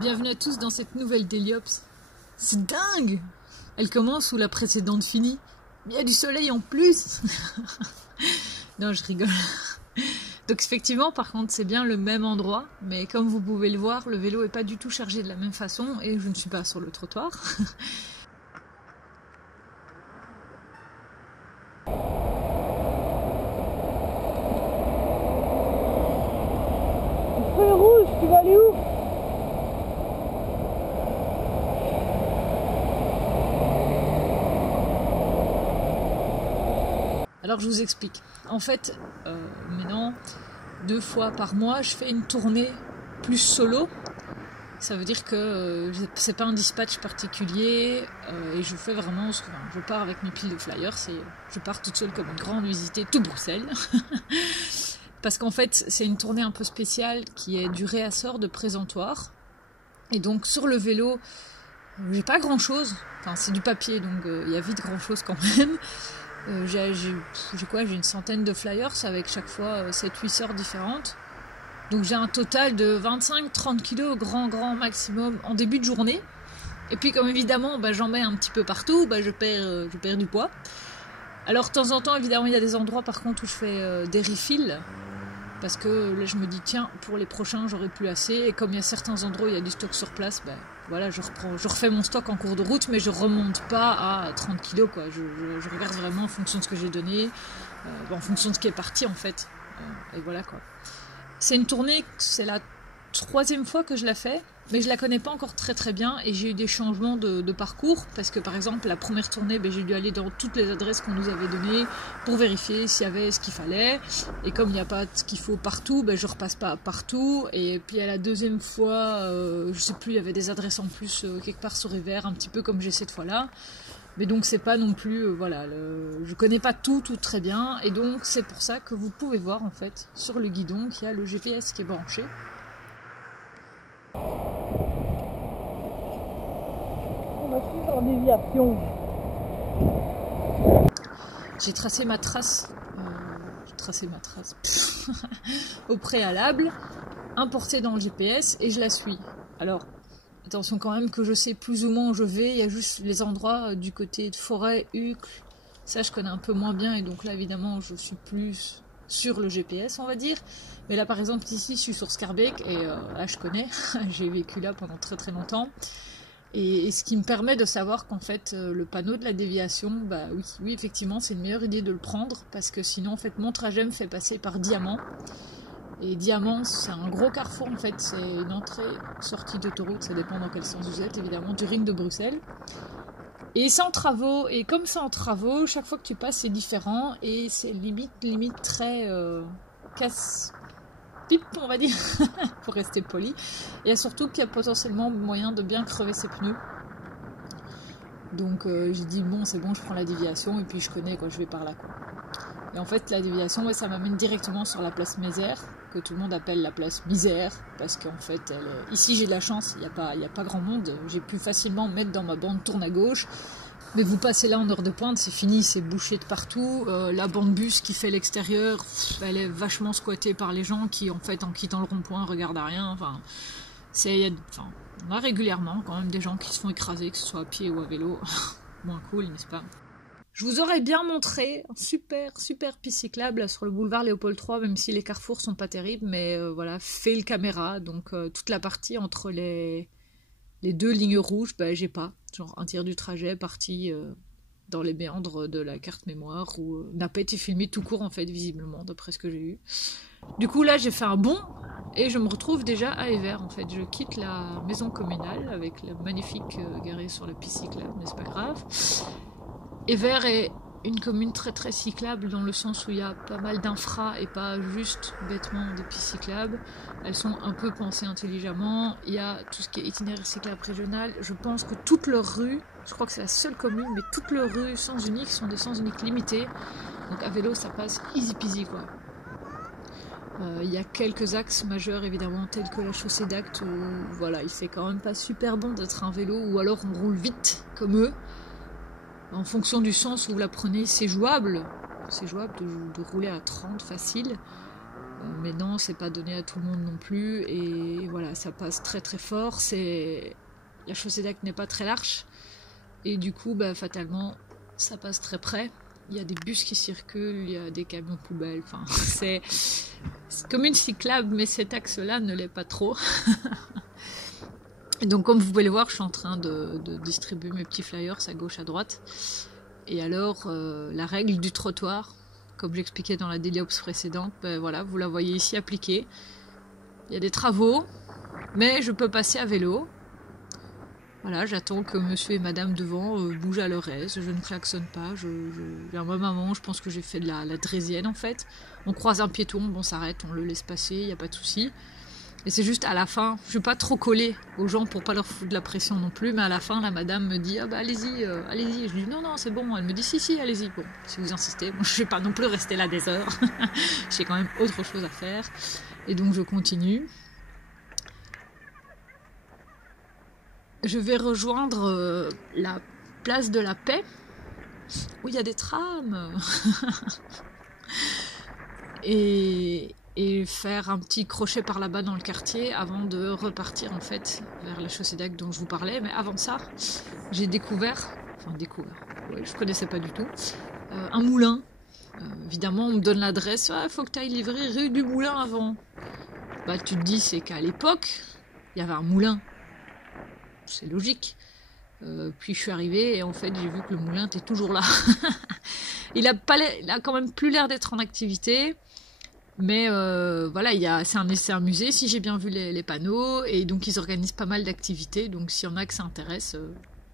Bienvenue à tous dans cette nouvelle Déliops. C'est dingue! Elle commence où la précédente finit. Il y a du soleil en plus. Non, je rigole. Donc effectivement, par contre, c'est bien le même endroit, mais comme vous pouvez le voir, le vélo n'est pas du tout chargé de la même façon et je ne suis pas sur le trottoir. Feu rouge, tu vas aller où? Alors je vous explique. En fait, maintenant, 2 fois par mois, je fais une tournée plus solo. Ça veut dire que c'est pas un dispatch particulier et je fais vraiment, je pars avec mes piles de flyers et je pars toute seule comme une grande visiter tout Bruxelles. Parce qu'en fait, c'est une tournée un peu spéciale qui est du réassort de présentoir. Et donc sur le vélo, j'ai pas grand chose. Enfin, c'est du papier, donc il y a vite grand chose quand même. J'ai une centaine de flyers avec chaque fois 7-8 sortes différentes. Donc j'ai un total de 25-30 kilos grand maximum en début de journée. Et puis comme évidemment j'en mets un petit peu partout, je perds du poids. Alors de temps en temps évidemment il y a des endroits par contre où je fais des refills. Parce que là je me dis tiens pour les prochains j'aurai plus assez. Et comme il y a certains endroits où il y a du stock sur place, voilà, je refais mon stock en cours de route, mais je remonte pas à 30 kilos quoi. Je regarde vraiment en fonction de ce que j'ai donné, en fonction de ce qui est parti en fait. Et voilà quoi. C'est une tournée, c'est la 3e fois que je la fais, mais je la connais pas encore très bien et j'ai eu des changements de parcours parce que par exemple la première tournée j'ai dû aller dans toutes les adresses qu'on nous avait données pour vérifier s'il y avait ce qu'il fallait et comme il n'y a pas ce qu'il faut partout, je repasse pas partout et puis à la 2e fois je sais plus, il y avait des adresses en plus quelque part sur Evere, un petit peu comme j'ai cette fois là. Mais donc c'est pas non plus, je connais pas tout très bien et donc c'est pour ça que vous pouvez voir en fait sur le guidon qu'il y a le GPS qui est branché. On va suivre en déviation. J'ai tracé ma trace au préalable, importée dans le GPS et je la suis. Alors attention quand même que je sais plus ou moins où je vais, il y a juste les endroits du côté de Forêt, Uccle, ça je connais un peu moins bien et donc là évidemment je suis plus sur le GPS on va dire. Mais là par exemple ici je suis sur Schaerbeek et là je connais, j'ai vécu là pendant très longtemps. Et ce qui me permet de savoir qu'en fait le panneau de la déviation, oui effectivement c'est une meilleure idée de le prendre parce que sinon en fait mon trajet me fait passer par Diamant. Et Diamant c'est un gros carrefour en fait, c'est une entrée-sortie d'autoroute, ça dépend dans quel sens vous êtes évidemment, du ring de Bruxelles. Et c'est en travaux, et comme c'est en travaux, chaque fois que tu passes c'est différent et c'est limite très casse-pipe on va dire, pour rester poli. Et surtout qu'il y a potentiellement moyen de bien crever ses pneus. Donc j'ai dit bon c'est bon je prends la déviation et puis je connais quoi, je vais par là quoi. Et en fait la déviation ça m'amène directement sur la place Mézère, que tout le monde appelle la place Misère, parce qu'en fait ici j'ai de la chance, il n'y a pas grand monde, j'ai pu facilement me mettre dans ma bande tourne à gauche, mais vous passez là en heure de pointe, c'est fini, c'est bouché de partout, la bande bus qui fait l'extérieur, elle est vachement squattée par les gens qui en fait en quittant le rond-point regardent à rien, on a régulièrement quand même des gens qui se font écraser, que ce soit à pied ou à vélo, moins cool n'est-ce pas? Je vous aurais bien montré un super piste cyclable sur le boulevard Léopold III, même si les carrefours sont pas terribles, mais voilà, fait le caméra, donc toute la partie entre les 2 lignes rouges, j'ai pas, genre un tiers du trajet parti dans les méandres de la carte mémoire, ou n'a pas été filmé tout court en fait, visiblement, d'après ce que j'ai eu. Du coup là j'ai fait un bond, et je me retrouve déjà à Evere en fait, je quitte la maison communale, avec la magnifique garée sur la piste cyclable, mais c'est pas grave. Evere est une commune très cyclable dans le sens où il y a pas mal d'infra et pas juste bêtement des pistes cyclables. Elles sont un peu pensées intelligemment. Il y a tout ce qui est itinéraire cyclable régional. Je pense que toutes leurs rues, je crois que c'est la seule commune, mais toutes leurs rues sens unique sont des sens uniques limités. Donc à vélo ça passe easy peasy quoi. Il y a quelques axes majeurs évidemment tels que la chaussée d'Acte où voilà, il fait quand même pas super bon d'être un vélo ou alors on roule vite comme eux. En fonction du sens où vous la prenez, c'est jouable de rouler à 30 facile. Mais non, c'est pas donné à tout le monde non plus. Et voilà, ça passe très très fort. La chaussée d'Act n'est pas très large. Et du coup, fatalement, ça passe très près. Il y a des bus qui circulent, il y a des camions poubelles. Enfin, c'est comme une cyclable, mais cet axe-là ne l'est pas trop. Et donc, comme vous pouvez le voir, je suis en train de distribuer mes petits flyers à gauche, à droite. Et alors, la règle du trottoir, comme j'expliquais dans la Daily Ops précédente, voilà, vous la voyez ici appliquée. Il y a des travaux, mais je peux passer à vélo. Voilà, j'attends que monsieur et madame devant bougent à leur aise, je ne klaxonne pas, à un moment, je pense que j'ai fait de la draisienne en fait. On croise un piéton, on s'arrête, on le laisse passer, il n'y a pas de souci. Et c'est juste à la fin, je ne suis pas trop collée aux gens pour pas leur foutre de la pression non plus, mais à la fin, la madame me dit « Ah bah allez-y, allez-y ». Je lui dis « Non, non, c'est bon ». Elle me dit « Si, allez-y ». Bon, si vous insistez, moi, je ne vais pas non plus rester là des heures. J'ai quand même autre chose à faire. Et donc je continue. Je vais rejoindre la place de la Paix, où il y a des trams. et faire un petit crochet par là-bas dans le quartier avant de repartir en fait vers la chaussée d'Act dont je vous parlais. Mais avant ça, j'ai découvert, ouais, je connaissais pas du tout, un moulin. Évidemment, on me donne l'adresse, faut que tu ailles livrer rue du Moulin avant. Tu te dis, c'est qu'à l'époque, il y avait un moulin. C'est logique. Puis je suis arrivée et en fait j'ai vu que le moulin était toujours là. il a quand même plus l'air d'être en activité, mais voilà, c'est un musée si j'ai bien vu les panneaux, et donc ils organisent pas mal d'activités, donc s'il y en a que ça intéresse,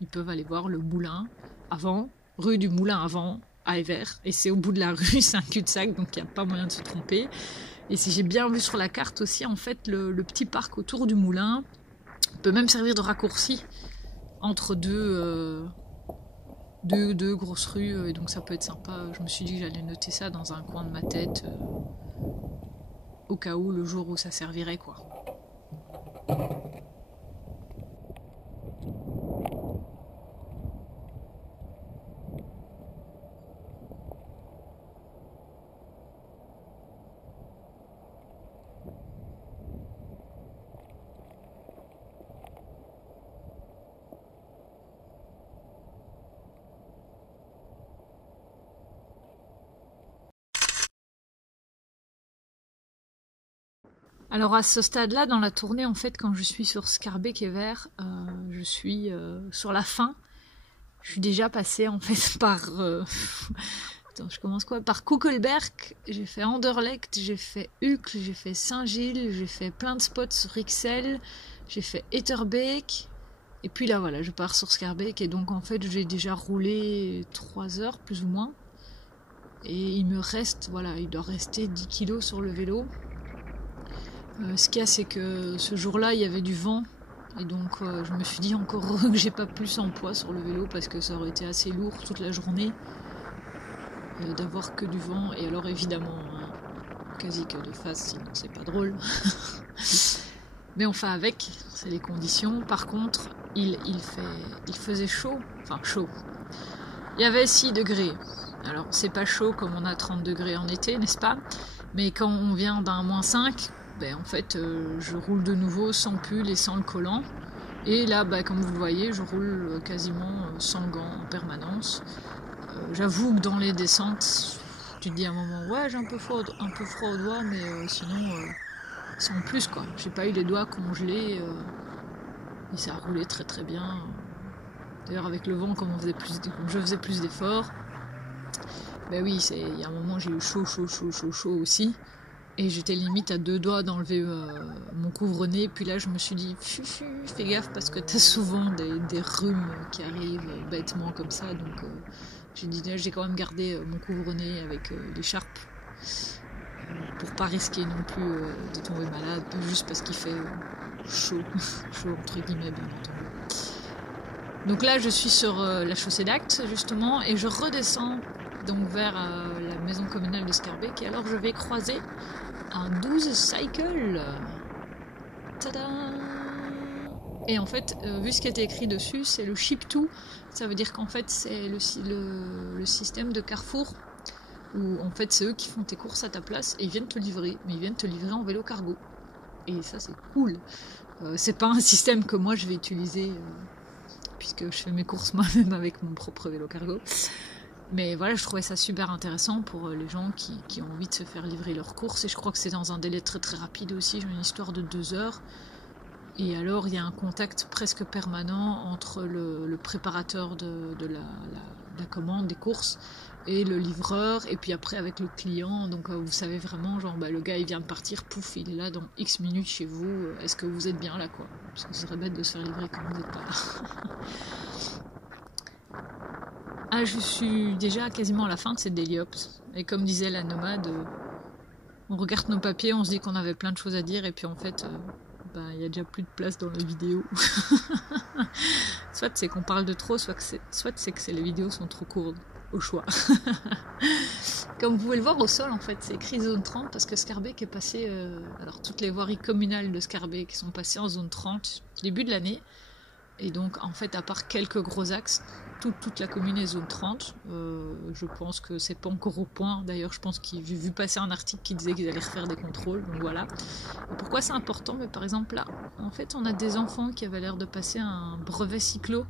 ils peuvent aller voir le moulin avant, rue du Moulin avant, à Evere, et c'est au bout de la rue, c'est un cul-de-sac, donc il n'y a pas moyen de se tromper. Et si j'ai bien vu sur la carte aussi, en fait le petit parc autour du moulin peut même servir de raccourci entre deux grosses rues, et donc ça peut être sympa. Je me suis dit que j'allais noter ça dans un coin de ma tête, au cas où, le jour où ça servirait, quoi. Alors à ce stade-là, dans la tournée, en fait, quand je suis sur Schaerbeek et Evere, je suis sur la fin. Je suis déjà passée en fait par... Attends, je commence quoi? Par Koekelberg, j'ai fait Anderlecht, j'ai fait Uccle, j'ai fait Saint-Gilles, j'ai fait plein de spots sur Rixel, j'ai fait Etterbeek, et puis là voilà, je pars sur Schaerbeek, et donc en fait j'ai déjà roulé 3 heures plus ou moins, et il me reste, voilà, il doit rester 10 kilos sur le vélo. Ce qu'il y a, c'est que ce jour-là, il y avait du vent, et donc je me suis dit encore heureux que j'ai pas plus en poids sur le vélo, parce que ça aurait été assez lourd toute la journée d'avoir que du vent, et alors évidemment quasi que de face, sinon c'est pas drôle. Mais on fait avec, c'est les conditions. Par contre, il faisait chaud, enfin chaud. Il y avait 6 degrés. Alors c'est pas chaud comme on a 30 degrés en été, n'est-ce pas? Mais quand on vient d'un -5, en fait, je roule de nouveau sans pull et sans le collant. Et là, comme vous le voyez, je roule quasiment sans gants en permanence. J'avoue que dans les descentes, tu te dis à un moment, ouais, j'ai un peu froid aux doigts, mais sinon, sans plus, quoi. J'ai pas eu les doigts congelés, et ça a roulé très très bien. D'ailleurs, avec le vent, comme je faisais plus d'efforts, oui, il y a un moment, j'ai eu chaud aussi. Et j'étais limite à 2 doigts d'enlever mon couvre-nez. Puis là, je me suis dit, fais gaffe, parce que t'as souvent des rhumes qui arrivent bêtement comme ça. Donc j'ai quand même gardé mon couvre-nez avec l'écharpe pour pas risquer non plus de tomber malade, juste parce qu'il fait chaud entre guillemets, bien entendu. Donc là, je suis sur la chaussée d'Act, justement, et je redescends donc vers la maison communale de Schaerbeek, et alors je vais croiser un 12 cycle. Tada! Et en fait, vu ce qui était écrit dessus, c'est le ship to. Ça veut dire qu'en fait, c'est le système de Carrefour où en fait c'est eux qui font tes courses à ta place et ils viennent te livrer, mais ils viennent te livrer en vélo cargo. Et ça c'est cool. C'est pas un système que moi je vais utiliser puisque je fais mes courses moi-même avec mon propre vélo cargo. Mais voilà, je trouvais ça super intéressant pour les gens qui ont envie de se faire livrer leurs courses. Et je crois que c'est dans un délai très très rapide aussi. J'ai une histoire de 2 heures. Et alors, il y a un contact presque permanent entre le préparateur de la commande des courses et le livreur. Et puis après, avec le client. Donc, vous savez vraiment, genre, le gars, il vient de partir. Pouf, il est là dans X minutes chez vous. Est-ce que vous êtes bien là, quoi? Parce que ce serait bête de se faire livrer quand vous n'êtes pas là. Ah, je suis déjà quasiment à la fin de cette daily ops. Et comme disait la nomade, on regarde nos papiers, on se dit qu'on avait plein de choses à dire, et puis en fait, il y a déjà plus de place dans la vidéo. Soit c'est qu'on parle de trop, soit c'est que les vidéos sont trop courtes, au choix. Comme vous pouvez le voir au sol, en fait, c'est écrit zone 30 parce que Scarbeck est passé. Alors, toutes les voiries communales de Scarbeck sont passées en zone 30 début de l'année. Et donc, en fait, à part quelques gros axes, toute la commune est zone 30. Je pense que c'est pas encore au point. D'ailleurs, je pense qu'il j'ai vu passer un article qui disait qu'ils allaient refaire des contrôles. Donc voilà. Et pourquoi c'est important? Mais par exemple, là, en fait, on a des enfants qui avaient l'air de passer un brevet cyclo.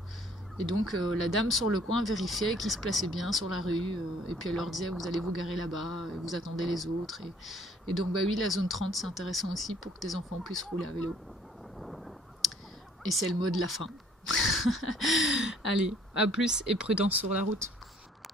Et donc, la dame sur le coin vérifiait qu'ils se plaçaient bien sur la rue. Et puis, elle leur disait, vous allez vous garer là-bas, et vous attendez les autres. Et donc, oui, la zone 30, c'est intéressant aussi pour que tes enfants puissent rouler à vélo. Et c'est le mot de la fin. Allez, à plus et prudence sur la route.